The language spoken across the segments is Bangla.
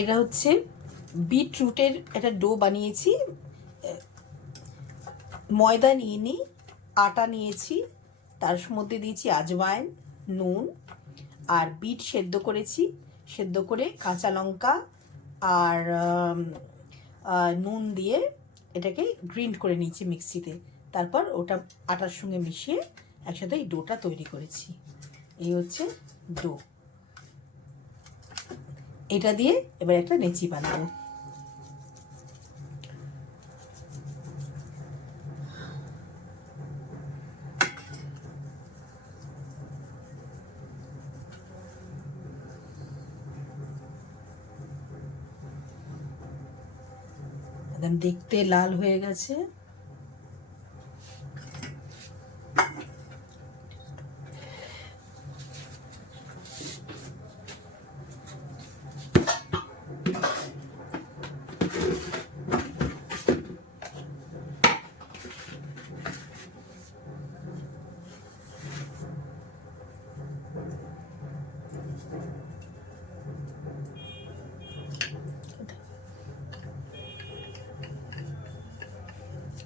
এটা হচ্ছে বিটরুটের একটা ডো বানিয়েছি। ময়দা নিয়ে নিই, আটা নিয়েছি, তার মধ্যে দিয়েছি আজওয়াইন, নুন, আর বিট সেদ্ধ করেছি। সেদ্ধ করে কাঁচা লঙ্কা আর নুন দিয়ে এটাকে গ্রিন্ড করে নিয়েছি মিক্সিতে। তারপর ওটা আটার সঙ্গে মিশিয়ে একসাথে এই ডোটা তৈরি করেছি। এই হচ্ছে ডো। এটা দিয়ে এবার একটা লেচি বানাবো। একদম দেখতে লাল হয়ে গেছে।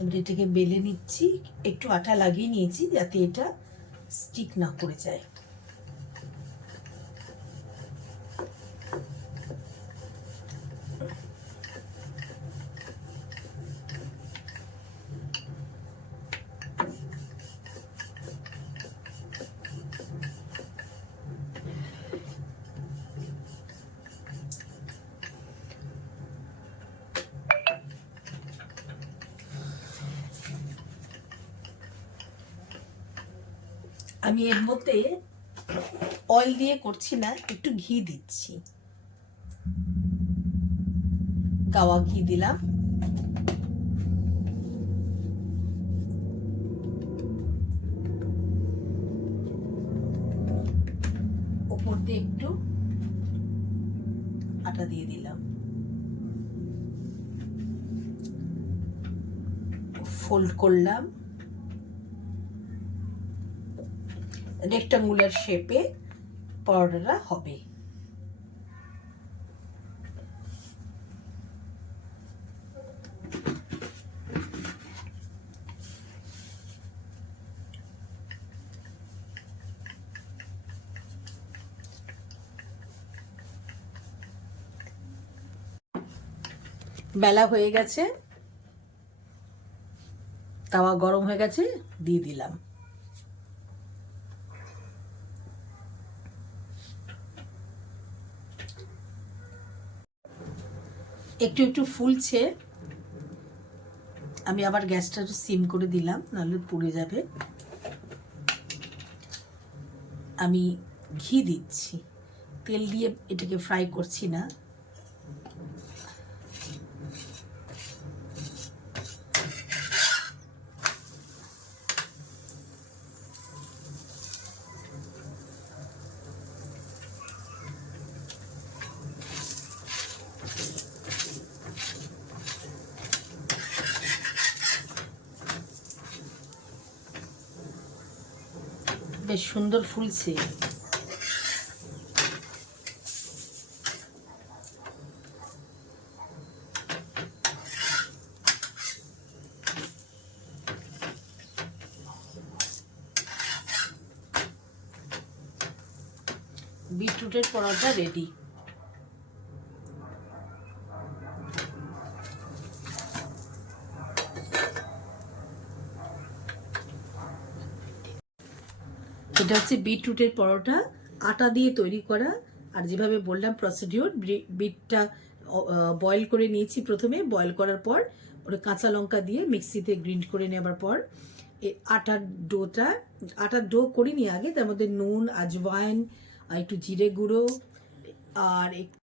এবার এটাকে বেলে নিচ্ছি, একটু আটা লাগিয়ে নিয়েছি যাতে এটা স্টিক না করে যায়। আমি এর মধ্যে অয়েল দিয়ে করছি না, একটু ঘি দিচ্ছি। গাওয়া ঘি দিলাম। ওপর দিয়ে একটু আটা দিয়ে দিলাম। ফোল্ড করলাম রেক্টাঙ্গুলার শেপে পরোটাটা হবে। বেলা হয়ে গেছে, তাওয়া গরম হয়ে গেছে, দিয়ে দিলাম। একটু একটু ফুলছে, আমি আবার গ্যাসটা সিম করে দিলাম, নাহলে পুড়ে যাবে। আমি ঘি দিচ্ছি, তেল দিয়ে এটাকে ফ্রাই করছি না। বেশ সুন্দর ফুলছে। বিটরুটের পরোটা রেডি। এটা হচ্ছে বিটরুটের পরোটা, আটা দিয়ে তৈরি করা। আর যেভাবে বললাম প্রসিডিওর, বিটটা বয়েল করে নিয়েছি প্রথমে, বয়েল করার পর ওটা কাঁচা লঙ্কা দিয়ে মিক্সিতে গ্রিন্ড করে নেওয়ার পর আটার ডো করিনি আগে, তার মধ্যে নুন, আজওয়াইন, একটু জিরে গুঁড়ো আর